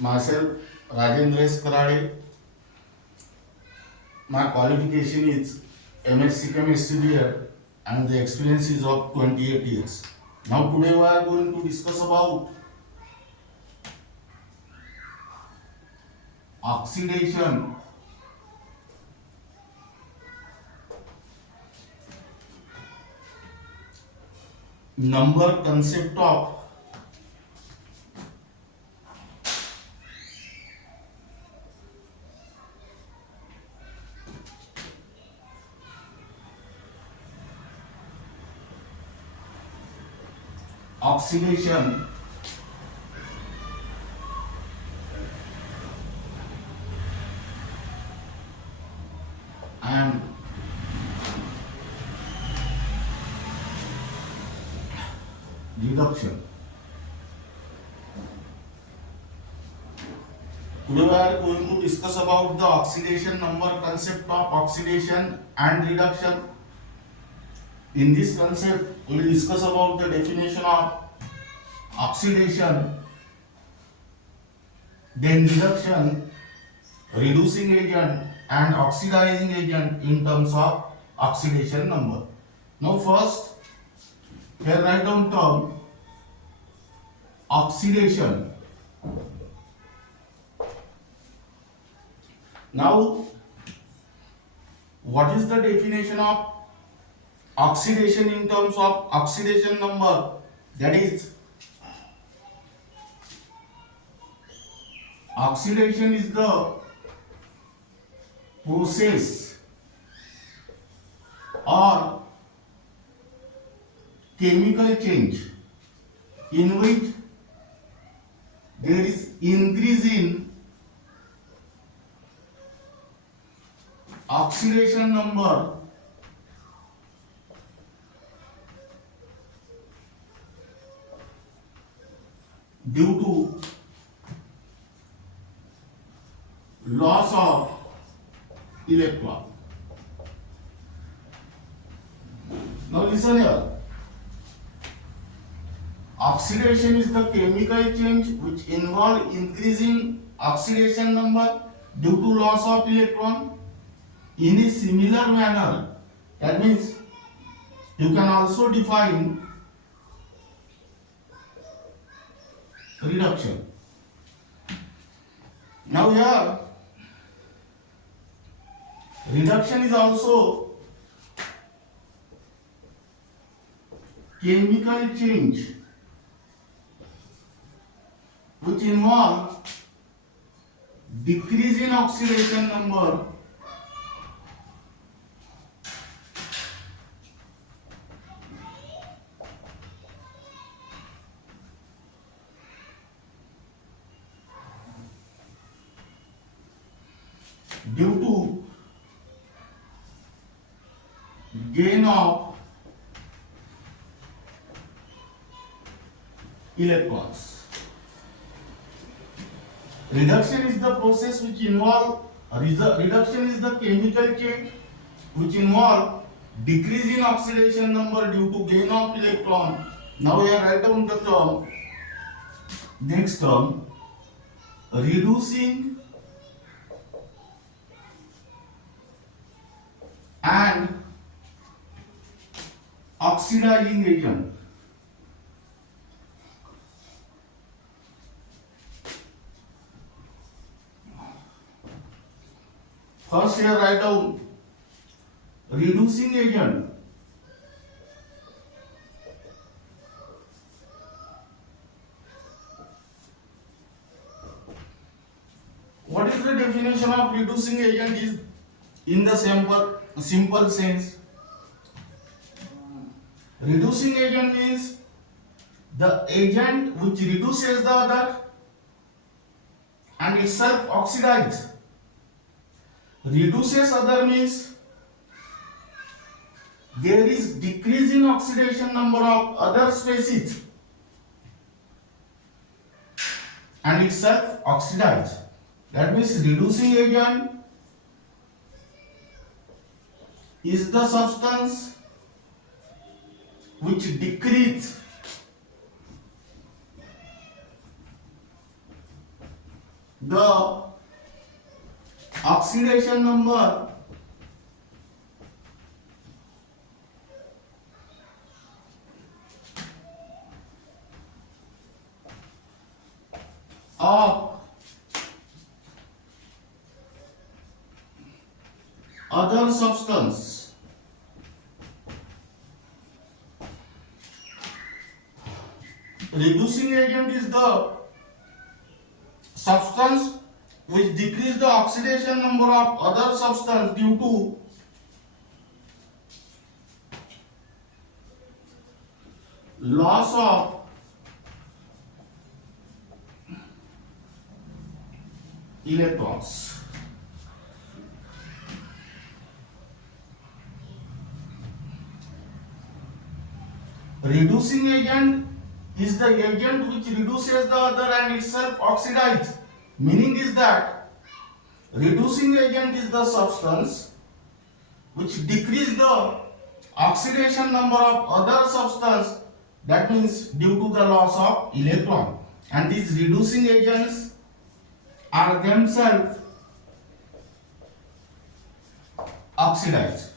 Myself, Rajendra S. Karade. My qualification is MSc Chemistry and the experience is of 28 years. Now today we are going to discuss about oxidation, number concept of oxidation and reduction. Today we are going to discuss about the oxidation number concept of oxidation and reduction. In this concept, we will discuss about the definition of oxidation, then reduction, reducing agent and oxidizing agent in terms of oxidation number. Now first, here write down term oxidation. Now, what is the definition of oxidation in terms of oxidation number? That is, oxidation is the process or chemical change in which there is increase in oxidation number due to loss of electron. Now listen here. Oxidation is the chemical change which involve increasing oxidation number due to loss of electron. In a similar manner, that means you can also define reduction. Now here, reduction is also chemical change which involve decrease in oxidation number due to gain of electrons. Reduction is the process which involve reduction is the chemical change which involve decrease in oxidation number due to gain of electron. Now we write down the term, next term, reducing and oxidizing agent. First here write down reducing agent. What is the definition of reducing agent is in the simple sense. Reducing agent means the agent which reduces the other and itself oxidizes. Reduces other means there is decrease in oxidation number of other species and itself oxidizes. That means reducing agent is the substance which decrease the oxidation number of other substance reducing agent is the substance which decrease the oxidation number of other substance due to loss of electrons. Reducing agent is the agent which reduces the other and itself oxidizes. Meaning is that reducing agent is the substance which decrease the oxidation number of other substance, that means due to the loss of electron, and these reducing agents are themselves oxidized.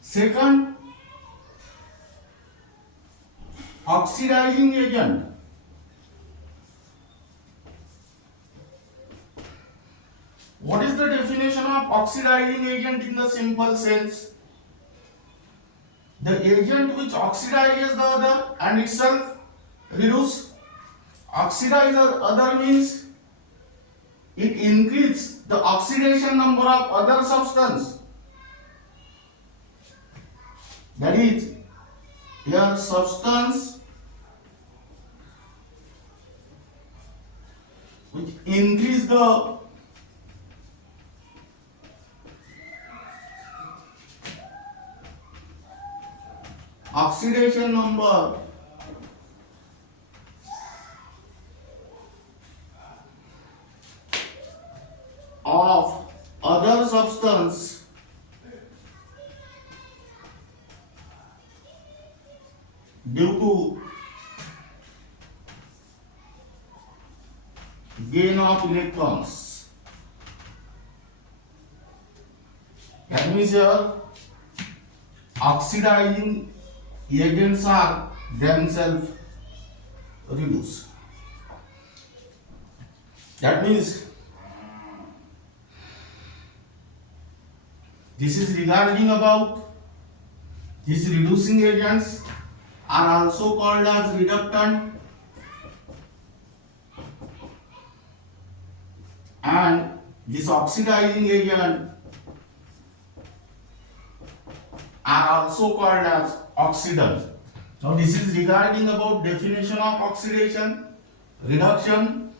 Second, oxidizing agent. What is the definition of oxidizing agent in the simple sense? The agent which oxidizes the other and itself reduce. Oxidize the other means it increases the oxidation number of other substance. That is, your substance which increase the oxidation number of other substance due to gain of electrons. That means here oxidizing agents are themselves reduced. That means this is regarding about these reducing agents are also called as reductant, and this oxidizing agent are also called as oxidants. Now this is regarding about definition of oxidation, reduction,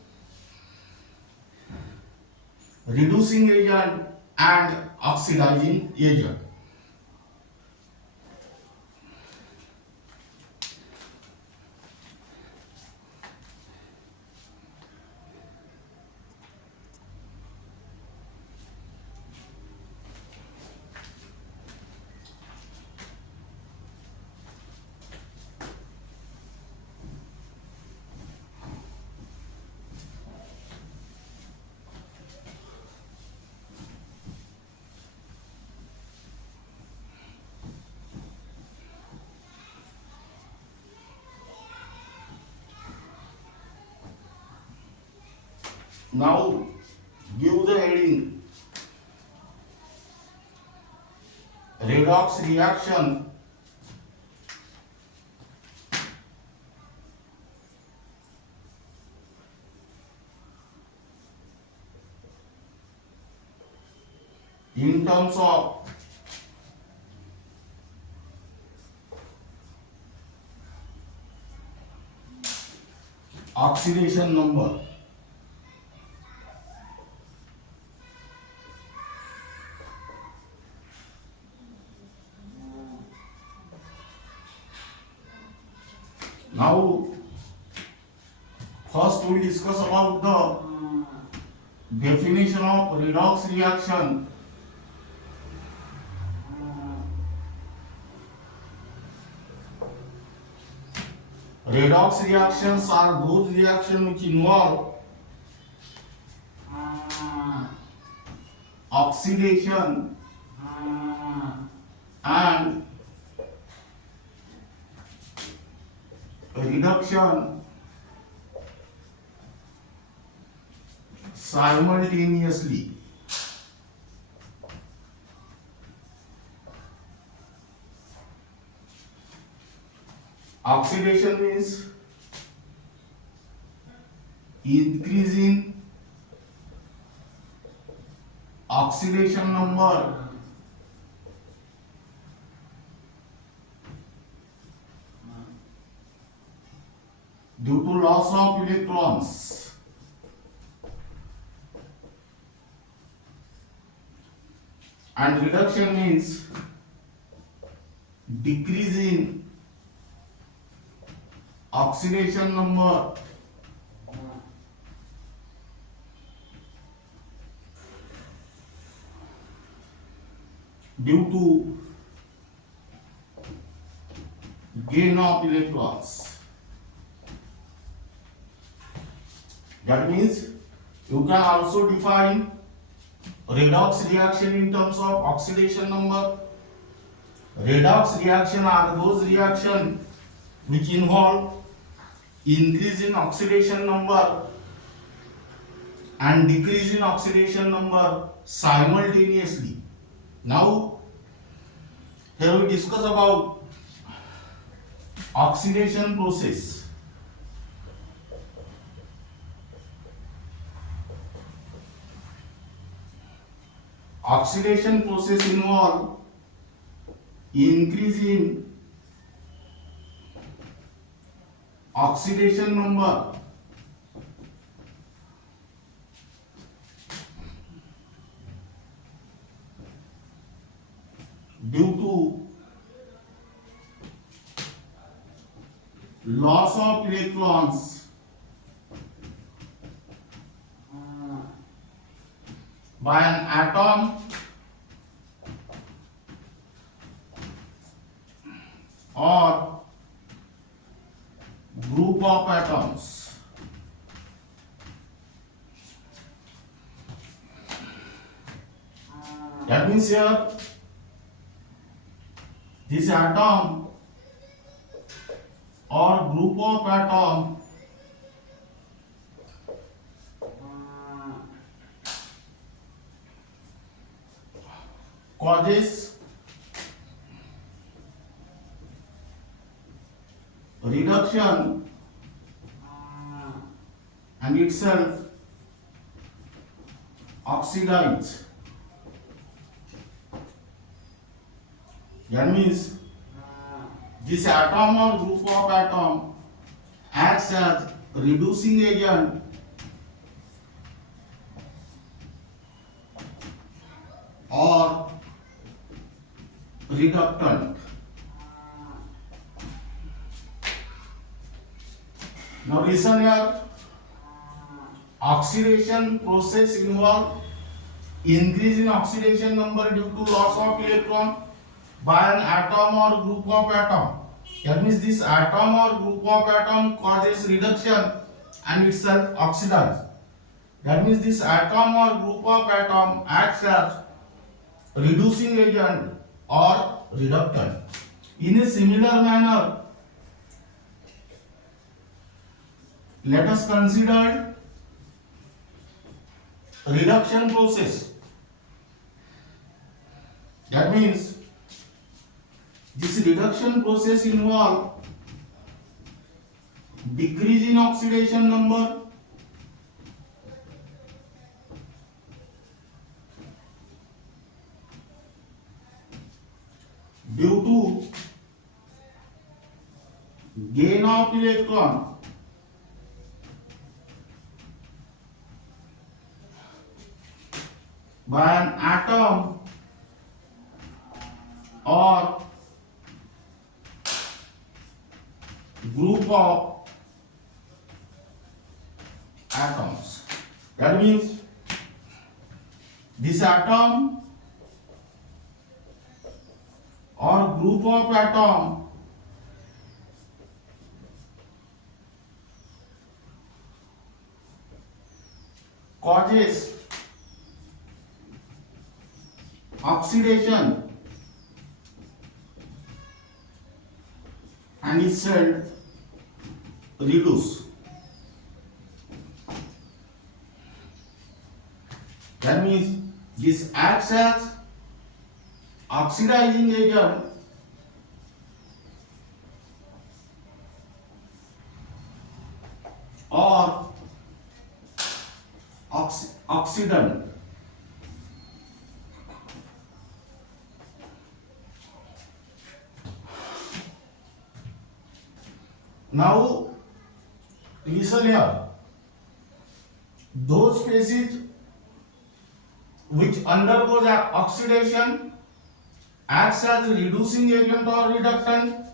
reducing agent and oxidizing agent. Now give the heading redox reaction in terms of oxidation number. Now, first we will discuss about the definition of redox reaction. Redox reactions are those reactions which involve oxidation and reduction simultaneously. Oxidation means increasing oxidation number due to loss of electrons, and reduction means decreasing oxidation number due to gain of electrons. That means you can also define redox reaction in terms of oxidation number. Redox reaction are those reactions which involve increase in oxidation number and decrease in oxidation number simultaneously. Now, here we discuss about oxidation process. Oxidation process involve increase in oxidation number due to loss of electrons by an atom or group of atoms. That means here this atom or group of atom causes reduction and itself oxidize. That means this atom or group of atom acts as reducing agent or reductant. Now listen here. Oxidation process involve increase in oxidation number due to loss of electron by an atom or group of atom. That means this atom or group of atom causes reduction and itself oxidize. That means this atom or group of atom acts as reducing agent or reductant. In a similar manner, let us consider reduction process. That means this reduction process involves decrease in oxidation number due to gain of electron by an atom or group of atoms. That means this atom or group of atom causes oxidation and is said reduce. That means this acts as oxidizing agent or oxidant. Now listen here. Those species which undergoes oxidation acts as reducing agent or reductant,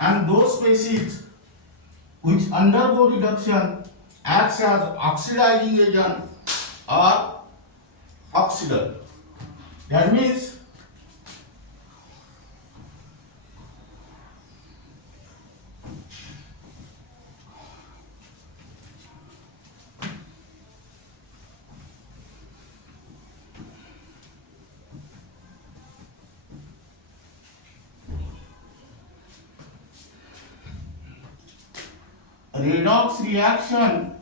and those species which undergo reduction acts as oxidizing agent or oxidant. That means redox reaction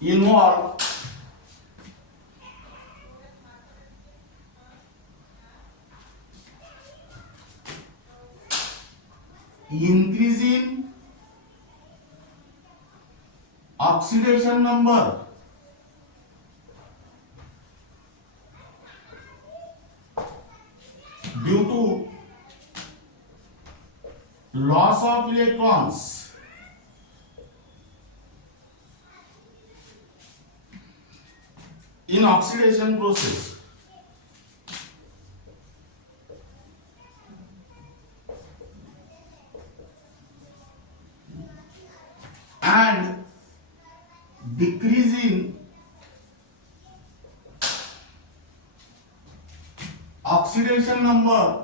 involve increasing oxidation number due to loss of electrons in oxidation process, and decreasing oxidation number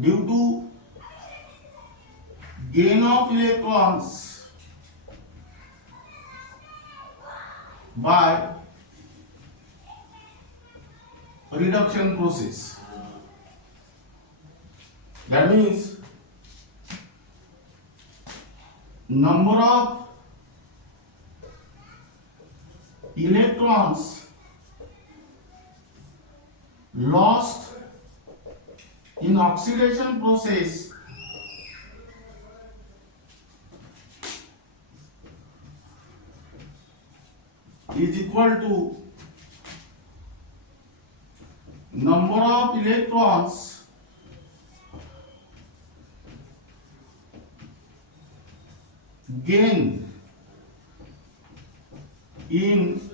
due to gain of electrons by reduction process. That means number of electrons lost in oxidation process is equal to number of electrons gained in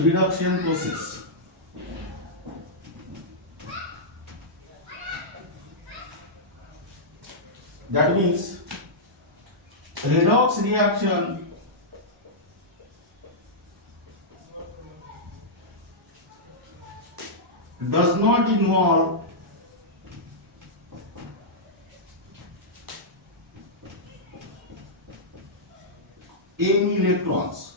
reduction process. That means redox reaction does not involve any electrons.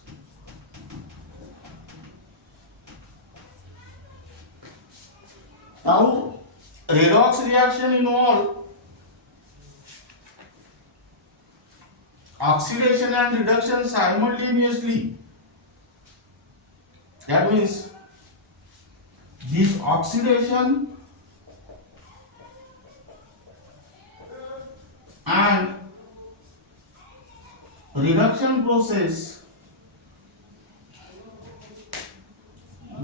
Now, redox reaction involve oxidation and reduction simultaneously. That means this oxidation and reduction process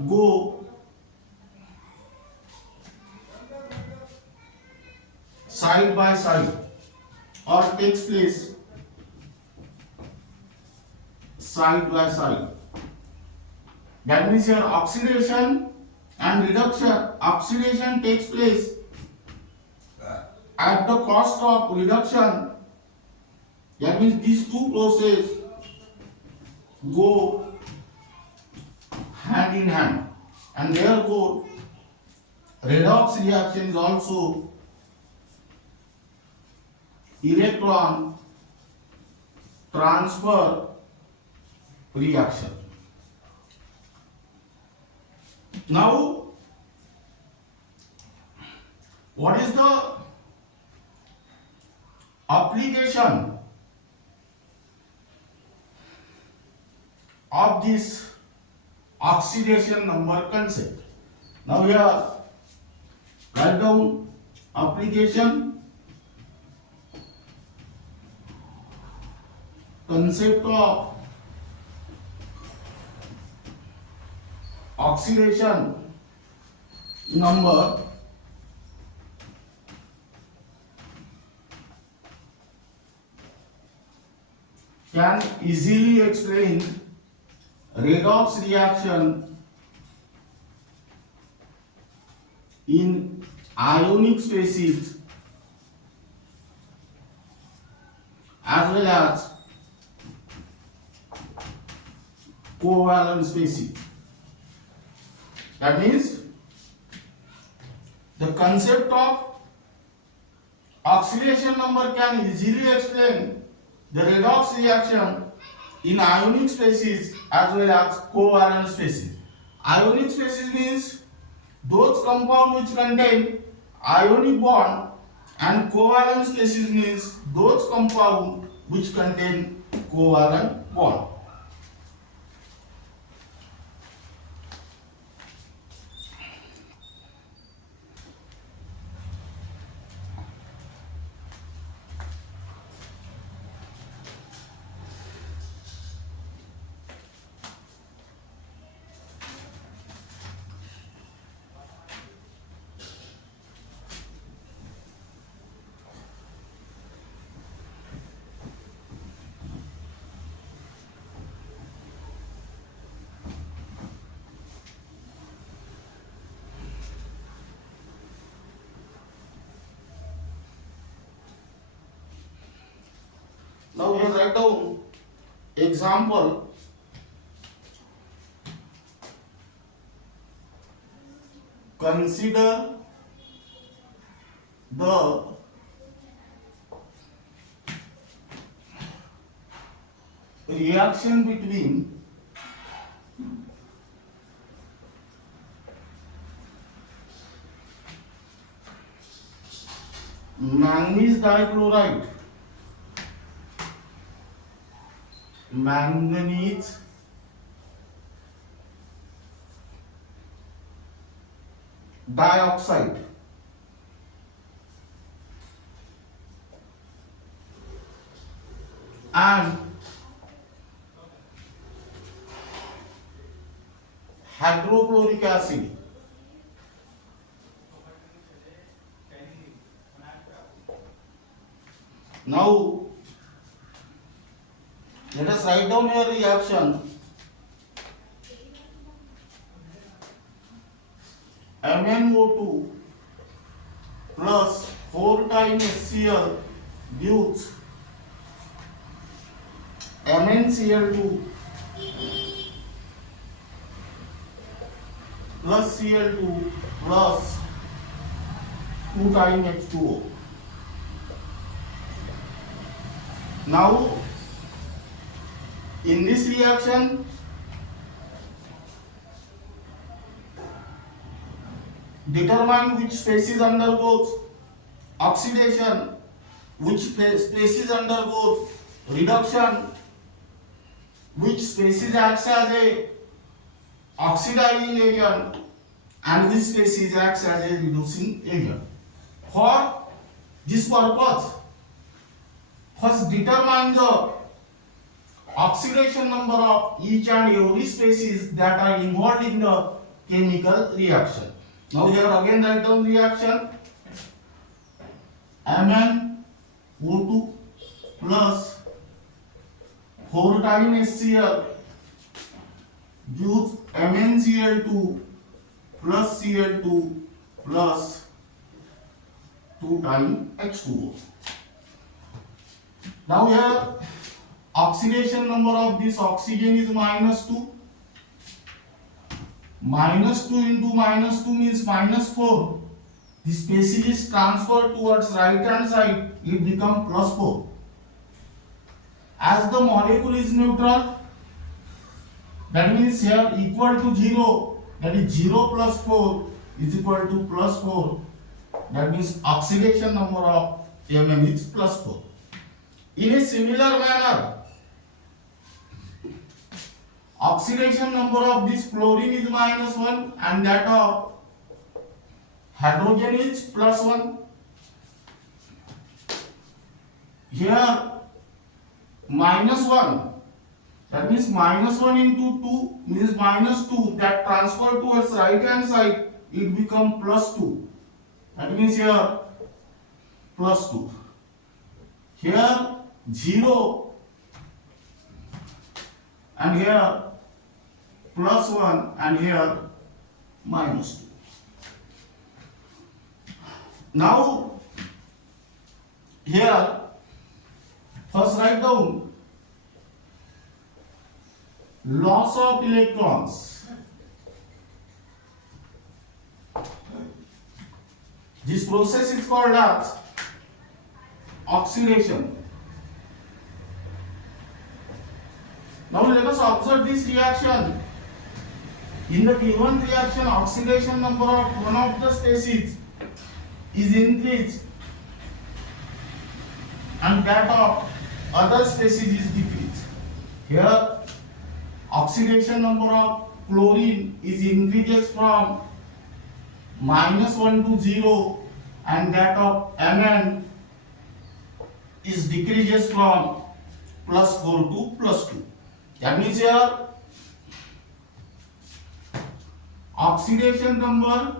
go side by side or takes place side by side. That means your oxidation and reduction, oxidation takes place at the cost of reduction. That means these two processes go hand in hand, and therefore redox reaction is also electron transfer reaction. Now, what is the application of this oxidation number concept? Now here, write down application concept of oxidation number can easily explain redox reaction in ionic species as well as covalent species. That means the concept of oxidation number can easily explain the redox reaction in ionic species as well as covalent species. Ionic species means those compounds which contain ionic bond, and covalent species means those compounds which contain covalent bond. Now we write down example. Consider the reaction between manganese dichloride, manganese dioxide and hydrochloric acid. Now let us write down your reaction. MnO2 plus 4 times HCl gives MnCl2 plus Cl2 plus 2 times H2O. Now in this reaction, determine which species undergoes oxidation, which species undergoes reduction, which species acts as a oxidizing agent, and which species acts as a reducing agent. For this purpose, first determine the oxidation number of each and every species that are involved in the chemical reaction. Now here again write down reaction. MnO2 plus 4 times HCl gives MnCl2 plus Cl2 plus 2 times H2O. Now here oxidation number of this oxygen is -2. -2 into -2 means -4. The species is transferred towards right hand side, it becomes +4. As the molecule is neutral, that means here equal to 0, that is 0 plus 4 is equal to +4. That means oxidation number of Mn is +4. In a similar manner, oxidation number of this chlorine is -1 and that of hydrogen is +1. Here -1, that means -1 into 2 means -2, that transfer towards right hand side, it become +2. That means here +2. Here 0 and here +1 and here -2. Now here first write down loss of electrons. This process is called as oxidation. Now let us observe this reaction. In the given reaction, oxidation number of one of the species is increased and that of other species is decreased. Here oxidation number of chlorine is increases from -1 to 0 and that of Mn is decreases from +4 to +2. That means here oxidation number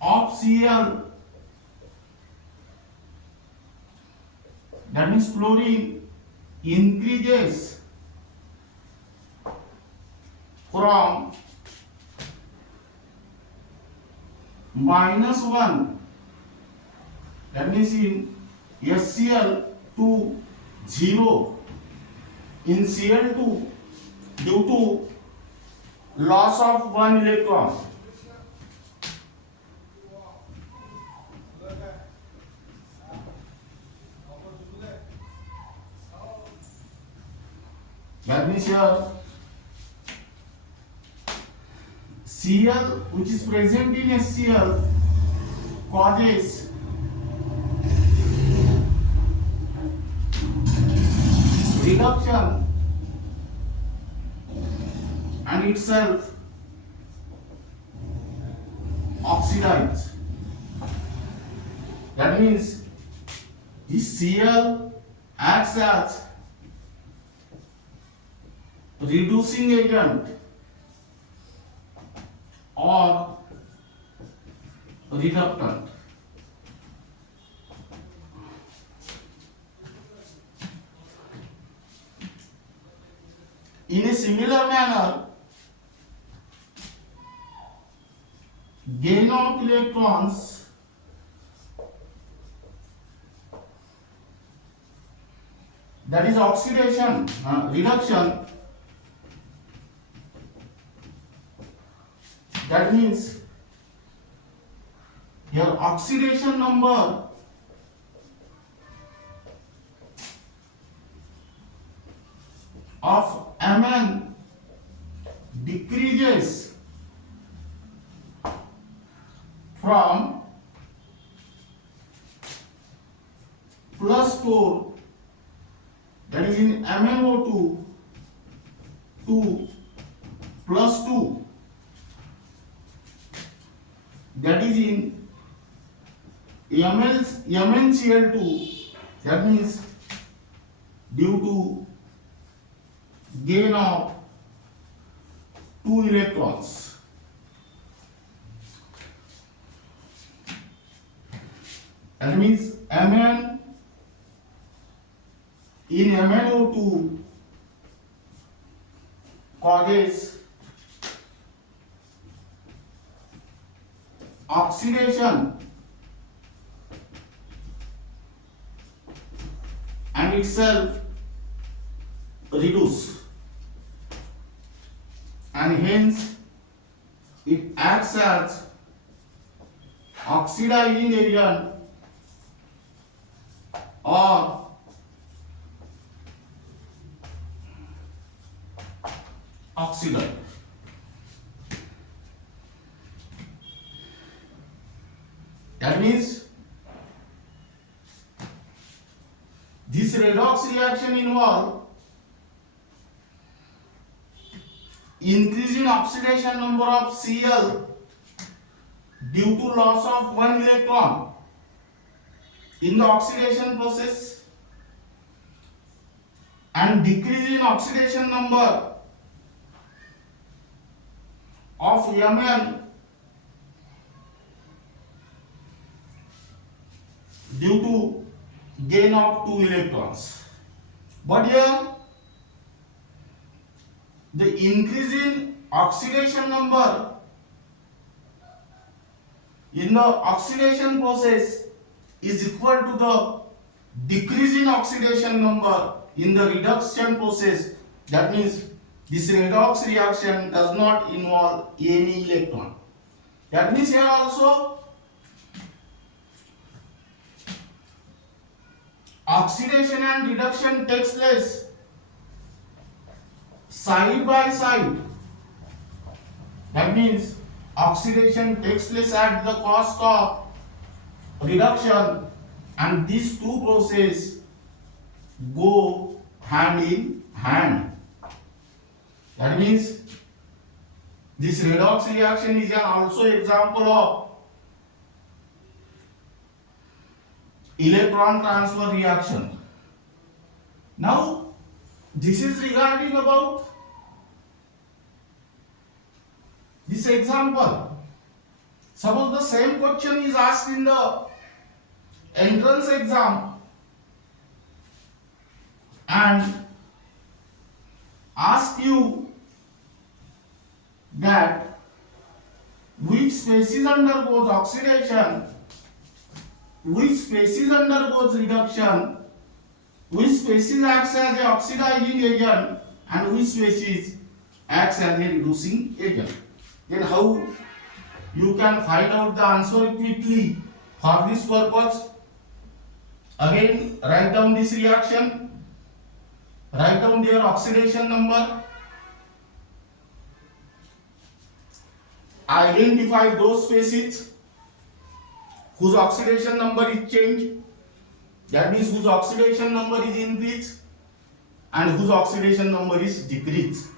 of Cl, that means chlorine, increases from -1, that means in HCl to 0 in Cl2 due to loss of one electron. That means here Cl which is present in HCl causes reduction and itself oxidize. That means this Cl acts as reducing agent or reductant. In a similar manner, gain of electrons that is oxidation, reduction, that means your oxidation number of Mn decreases from +4, that is in MnO2, to +2, that is in MnCl2, that means due to gain of 2 electrons. That means Mn in MnO2 causes oxidation and itself reduce, and hence it acts as oxidizing agent or oxidant. That means this redox reaction involves increase in oxidation number of Cl due to loss of one electron in the oxidation process and decrease in oxidation number of Mn due to gain of two electrons. But here the increase in oxidation number in the oxidation process is equal to the decrease in oxidation number in the reduction process. That means this redox reaction does not involve any electron. That means here also oxidation and reduction takes place side by side. That means oxidation takes place at the cost of reduction, and these two processes go hand in hand. That means this redox reaction is an also example of electron transfer reaction. Now this is regarding about this example. Suppose the same question is asked in the entrance exam and ask you that which species undergoes oxidation, which species undergoes reduction, which species acts as a oxidizing agent, and which species acts as a reducing agent. Then how you can find out the answer quickly? For this purpose, again write down this reaction, write down their oxidation number, identify those species whose oxidation number is changed, that means whose oxidation number is increased and whose oxidation number is decreased.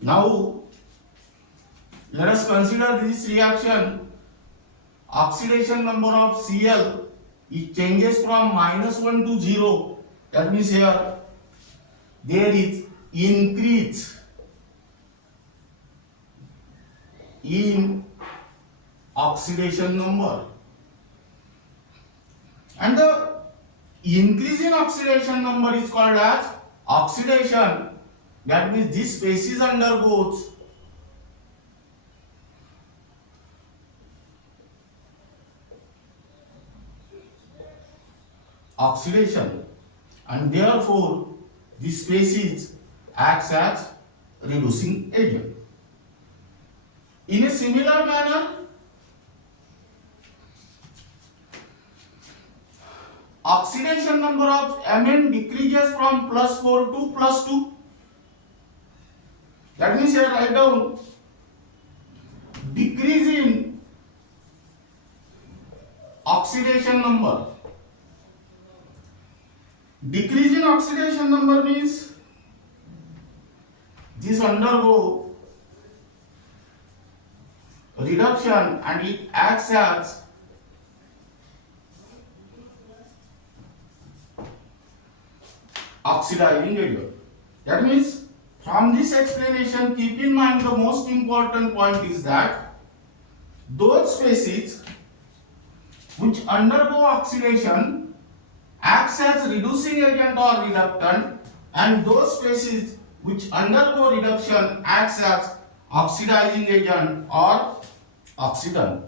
Now let us consider this reaction. Oxidation number of Cl, it changes from -1 to 0. That means here there is increase in oxidation number, and the increase in oxidation number is called as oxidation. That means this species undergoes oxidation, and therefore this species acts as reducing agent. In a similar manner, oxidation number of Mn decreases from +4 to +2. That means here write down decrease in oxidation number. Decrease in oxidation number means this undergo reduction and it acts as oxidizing agent. That means from this explanation, keep in mind the most important point is that those species which undergo oxidation acts as reducing agent or reductant, and those species which undergo reduction acts as oxidizing agent or oxidant.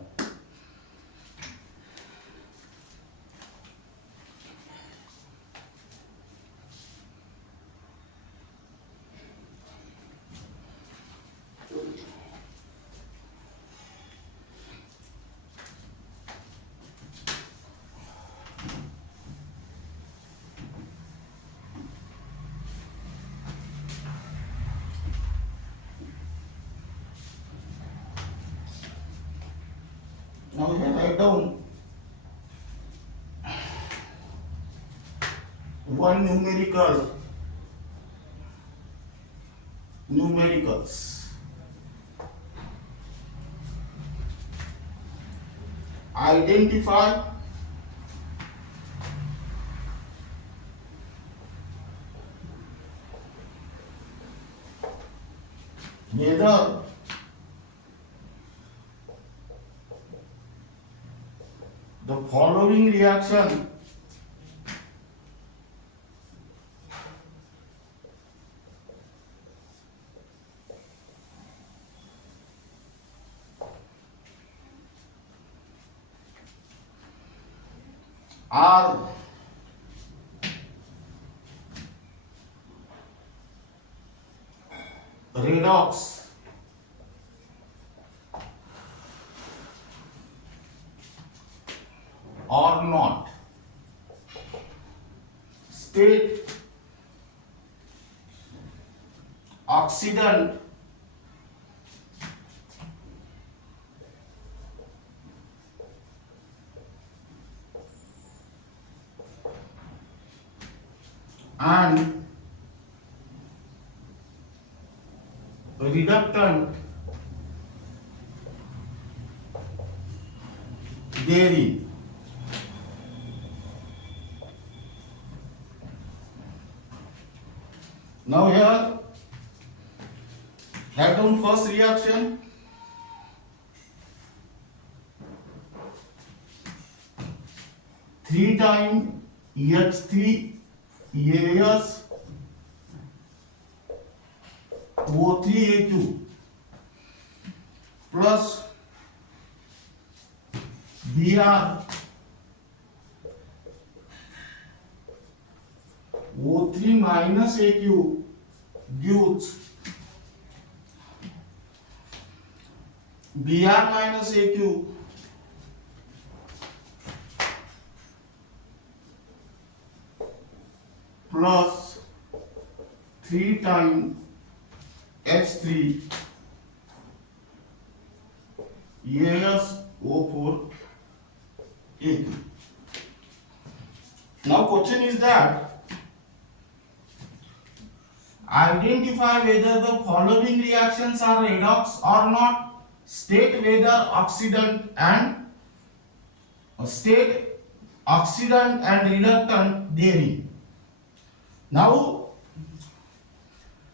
write down one numericals. Identify whether the following reaction are redox or not. State oxidant and reductant therein. Now here, write down first reaction. Three times H3 AS O3A2 plus Br O3 minus AQ gives Br minus AQ plus 3 times H3 AsO4 AQ. Now question is that identify whether the following reactions are redox or not. State whether oxidant and reductant therein. Now,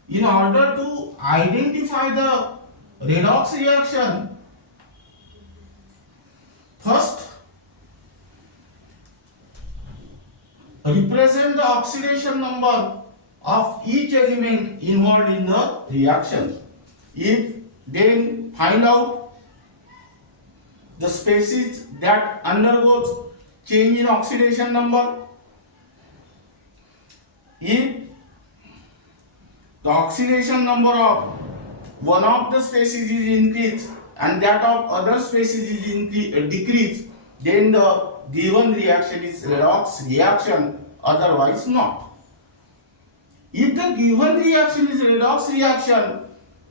in order to identify the redox reaction, first represent the oxidation number of each element involved in the reaction. Then find out the species that undergoes change in oxidation number. If the oxidation number of one of the species is increased and that of other species is decreased, then the given reaction is redox reaction, otherwise not. If the given reaction is redox reaction,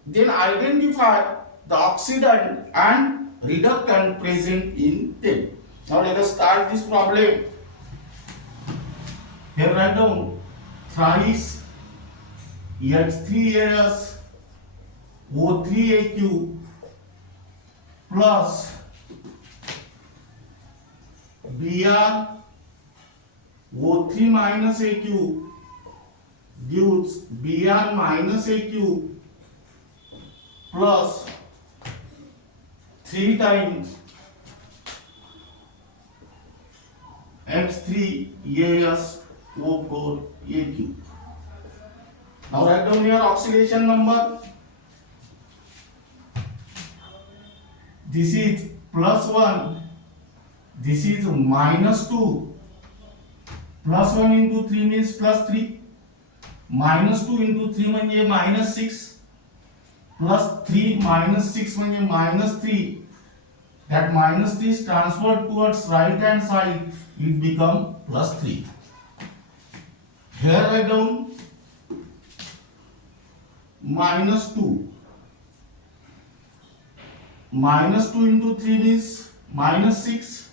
then identify the oxidant and reductant present in them. Now let us start this problem. Here write down thrice H3As O3AQ plus Br O3 minus AQ gives Br minus AQ plus 3 times H3AsO4 AQ. Now write down your oxidation number. This is plus 1, this is minus 2, plus 1 into 3 means plus 3, minus 2 into 3 means minus 6, plus 3 minus 6 means minus 3. That minus 3 is transferred towards right hand side, it become plus 3. Here write down minus 2. Minus 2 into 3 means minus 6,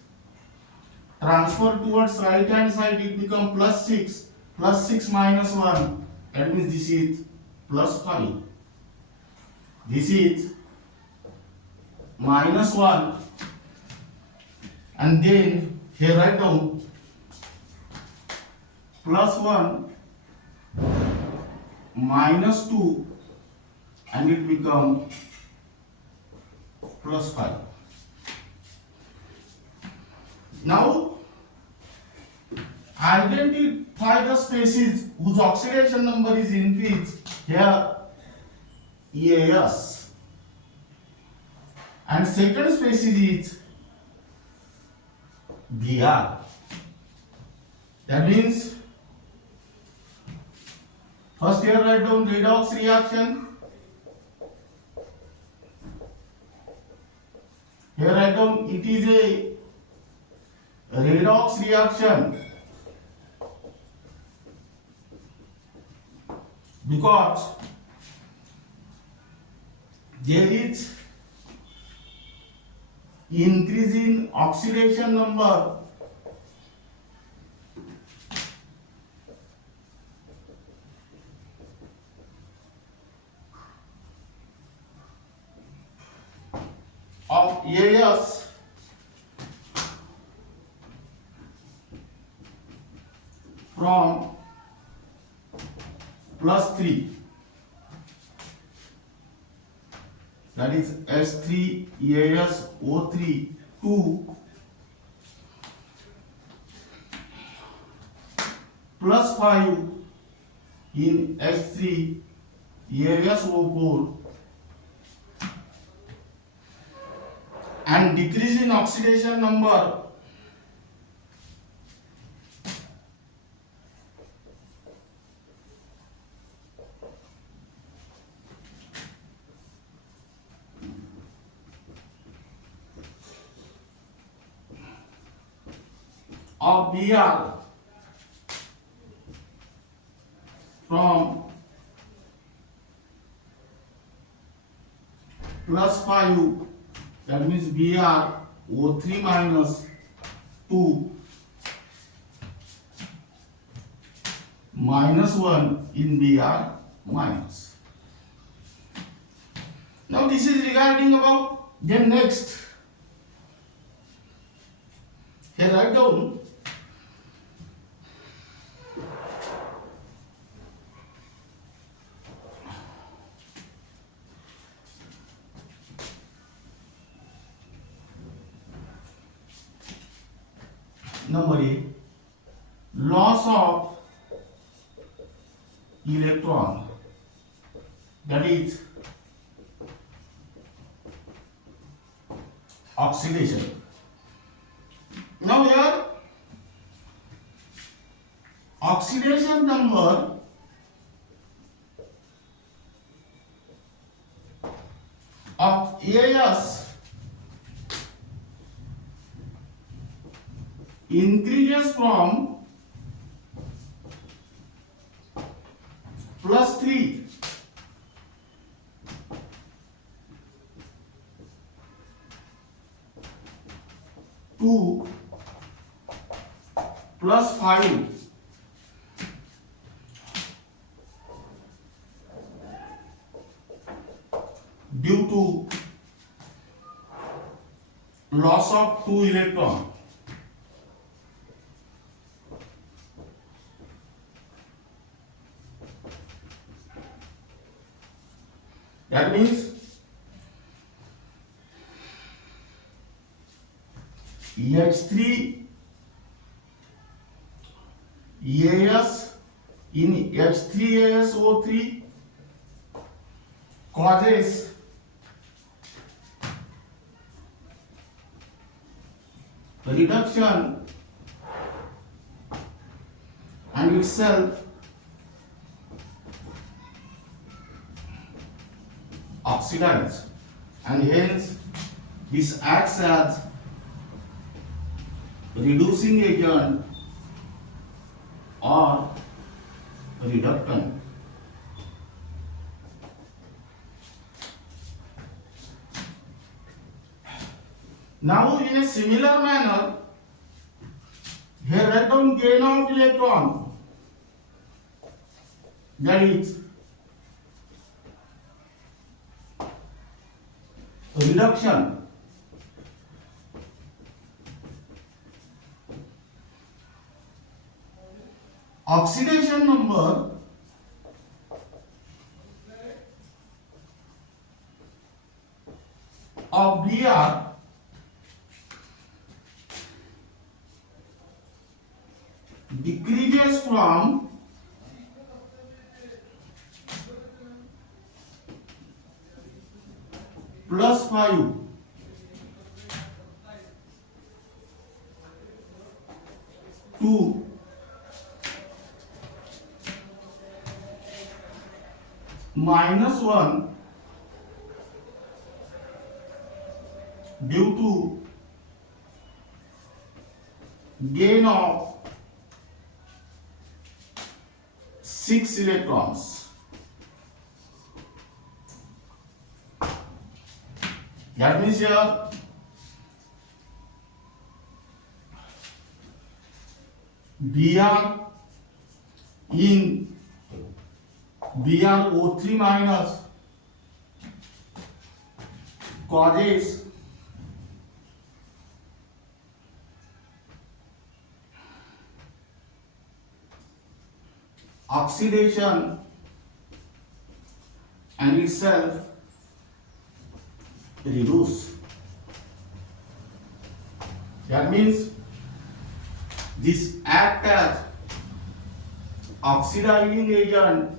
transfer towards right hand side, it become plus 6, plus 6 minus 1, that means this is plus 5. This is minus 1, and then here write down plus 1 minus 2, and it become plus 5. Now identify the species whose oxidation number is increased. Here EAS, and second species is BR. That means first here write down redox reaction. Here write down it is a redox reaction because there is increase in oxidation number of AS from plus 3, that is S3 EAS O3 to plus 5 in S3 EAS O4, and decrease in oxidation number of Br from plus 5, that means Br O3 minus 2 minus 1 in Br minus. Now this is regarding about. Then next, here write down number 8, loss of electron, that is oxidation. Now here oxidation number of AS increases from plus 3 to plus 5 due to loss of 2 electrons. That means EH3 EAS in H3ASO3 causes reduction and itself oxidize, and hence this acts as reducing agent or reductant. Now in a similar manner, here write down gain of electron, that is reduction. Oxidation number of Br decreases from +5 to -1 due to gain of 6 electrons. That means here Br in BrO3 minus causes oxidation and itself reduce. That means this act as oxidizing agent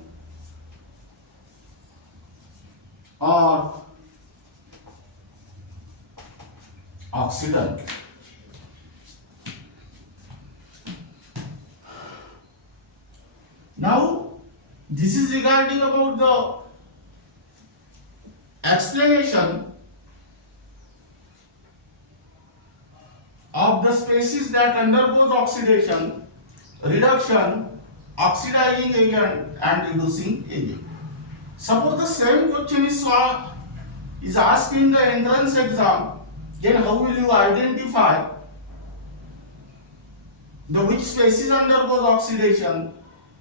or oxidant. Now this is regarding about the explanation of the species that undergoes oxidation, reduction, oxidizing agent and reducing agent. Suppose the same question is asked in the entrance exam, then how will you identify the which species undergoes oxidation,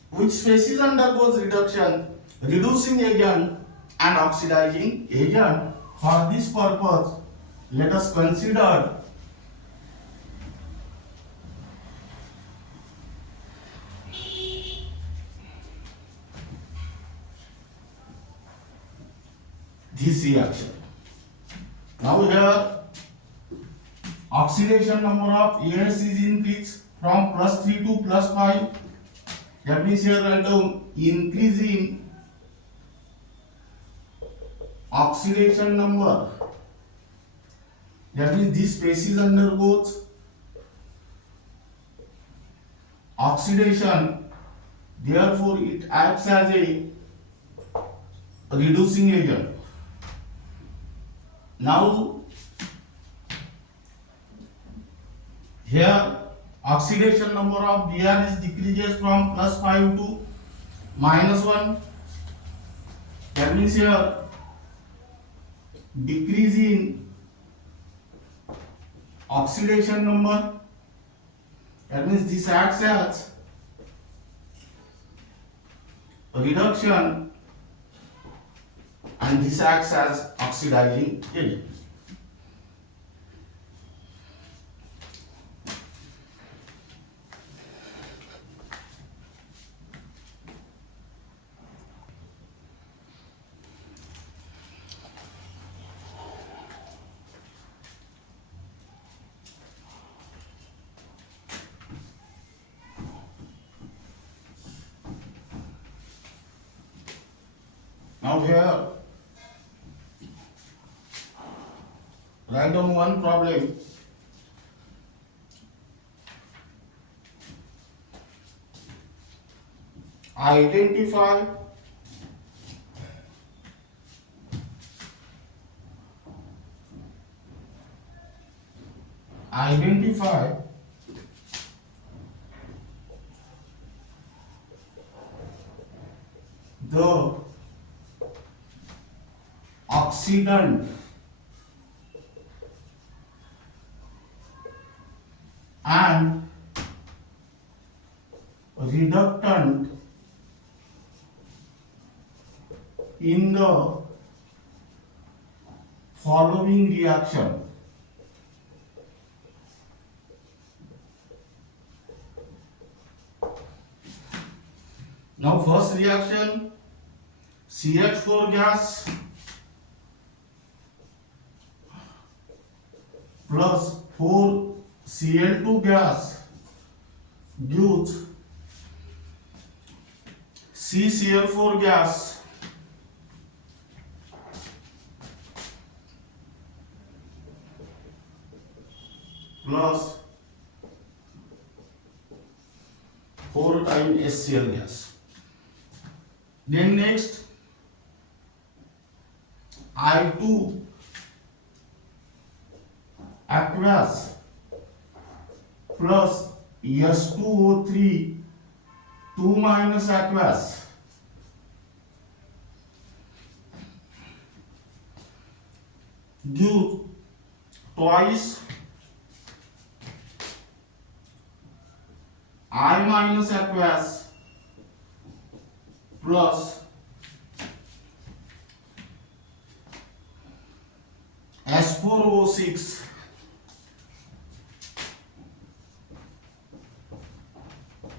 which species undergoes reduction, reducing agent and oxidizing agent? For this purpose, let us consider this reaction. Now here oxidation number of AS is increased from +3 to +5. That means here write down increasing oxidation number. That means this species undergoes oxidation, therefore it acts as a reducing agent. Now here oxidation number of Br is decreases from +5 to -1. That means here decrease in oxidation number. That means this acts as reduction and this acts as oxidizing agent. Now here write down one problem. Identify the oxidant reductant in the following reaction. Now first reaction, CH4 gas plus 4Cl2 gas gives CCl4 gas plus 4 times HCl gas. Then next, I2 aqueous plus S2O3 2 minus aqueous give twice I minus aqueous plus S4O6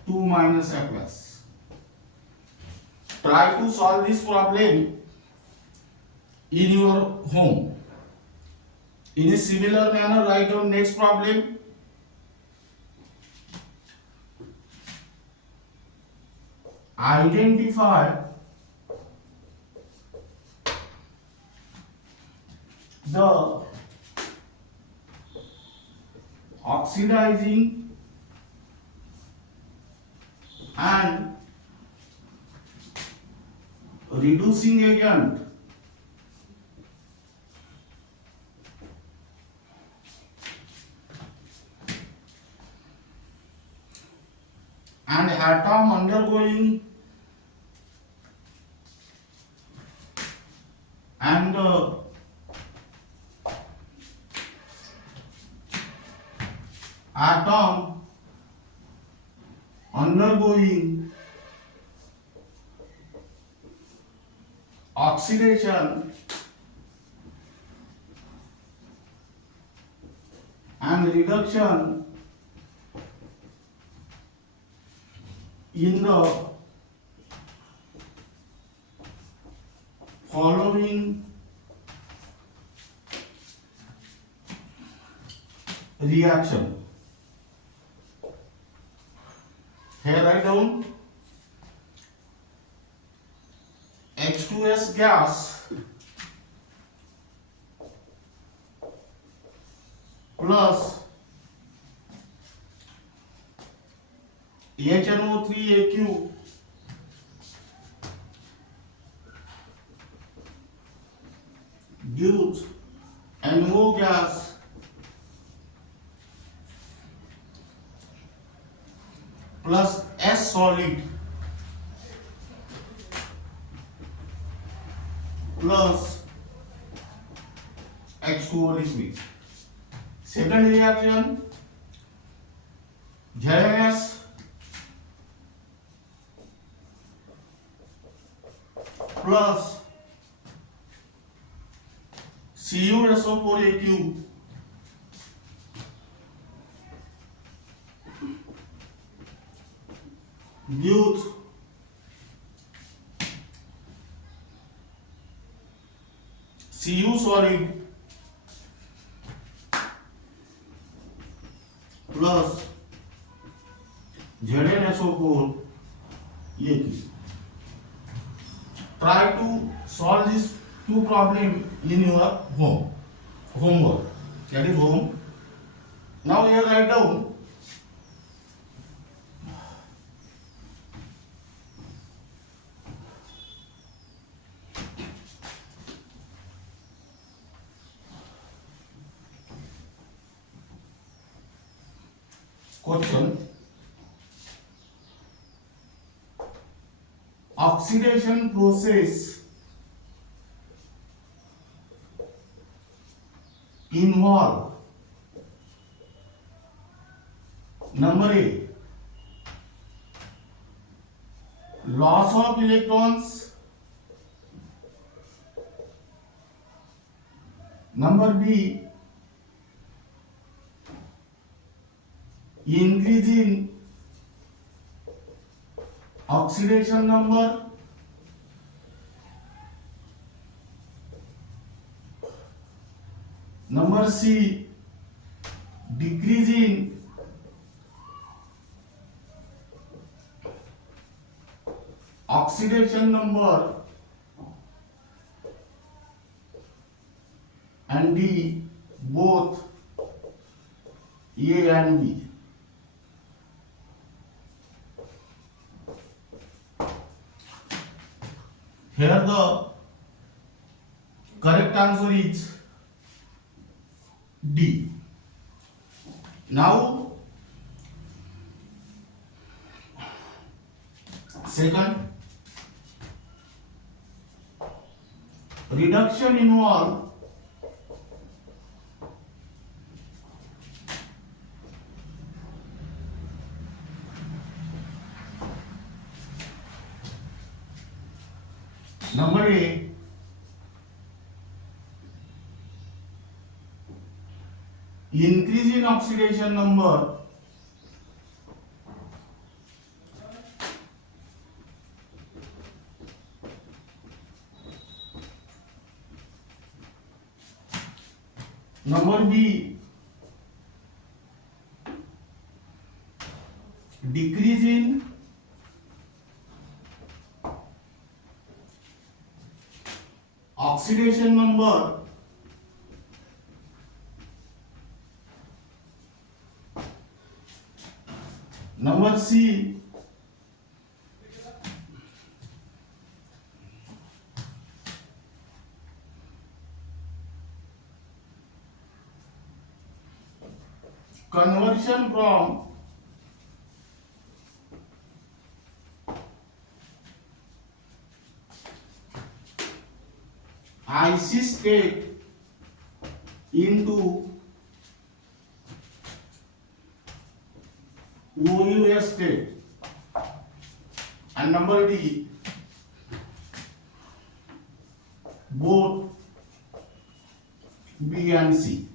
2 minus aqueous. Try to solve this problem in your home. In a similar manner, write down next problem. Identify the oxidizing and reducing agent and atom undergoing and atom undergoing oxidation and reduction in the following reaction. Here write down H2S gas plus HNO3AQ gives NO gas plus S solid plus H2O liquid. Second reaction, ZNS plus CuSO4AQ gives Cu solid plus ZnSO4 AQ. Try to solve these two problems in your homework. That is home. Now here write down question. Oxidation process involve number A loss of electrons. Number B, increase in oxidation number. Number C, decrease in oxidation number. And D, both A and B. Here the correct answer is D. Now, second, reduction involve number A, increase in oxidation number. Number B, decrease in oxidation number. Number C, conversion from IC state into OUS state. And number D, both B and C.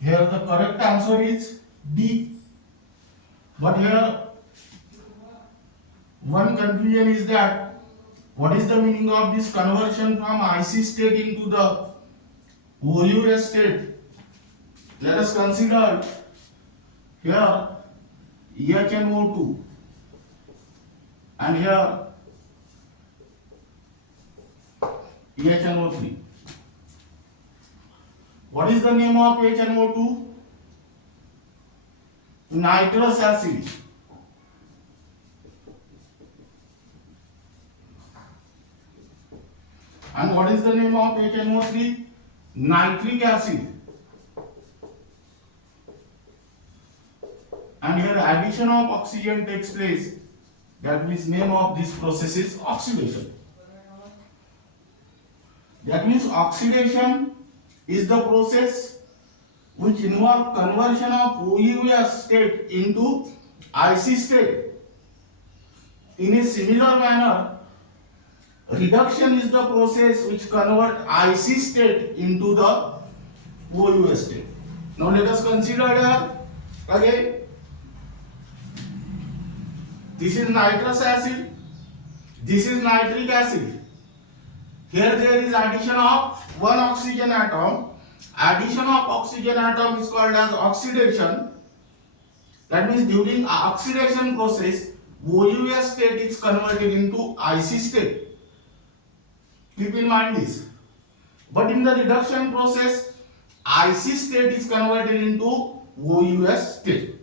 Here the correct answer is D. But here one confusion is that what is the meaning of this conversion from IC state into the OUS state? Let us consider here HNO2 and here HNO3. What is the name of HNO2? Nitrous acid. And what is the name of HNO3? Nitric acid. And here addition of oxygen takes place. That means name of this process is oxidation. That means oxidation is the process which involves conversion of OUS state into IC state. In a similar manner, reduction is the process which converts IC state into the OUS state. Now let us consider here again. This is nitrous acid, this is nitric acid. Here there is addition of one oxygen atom. Addition of oxygen atom is called as oxidation. That means during oxidation process, OUS state is converted into IC state. Keep in mind this. But in the reduction process, IC state is converted into OUS state.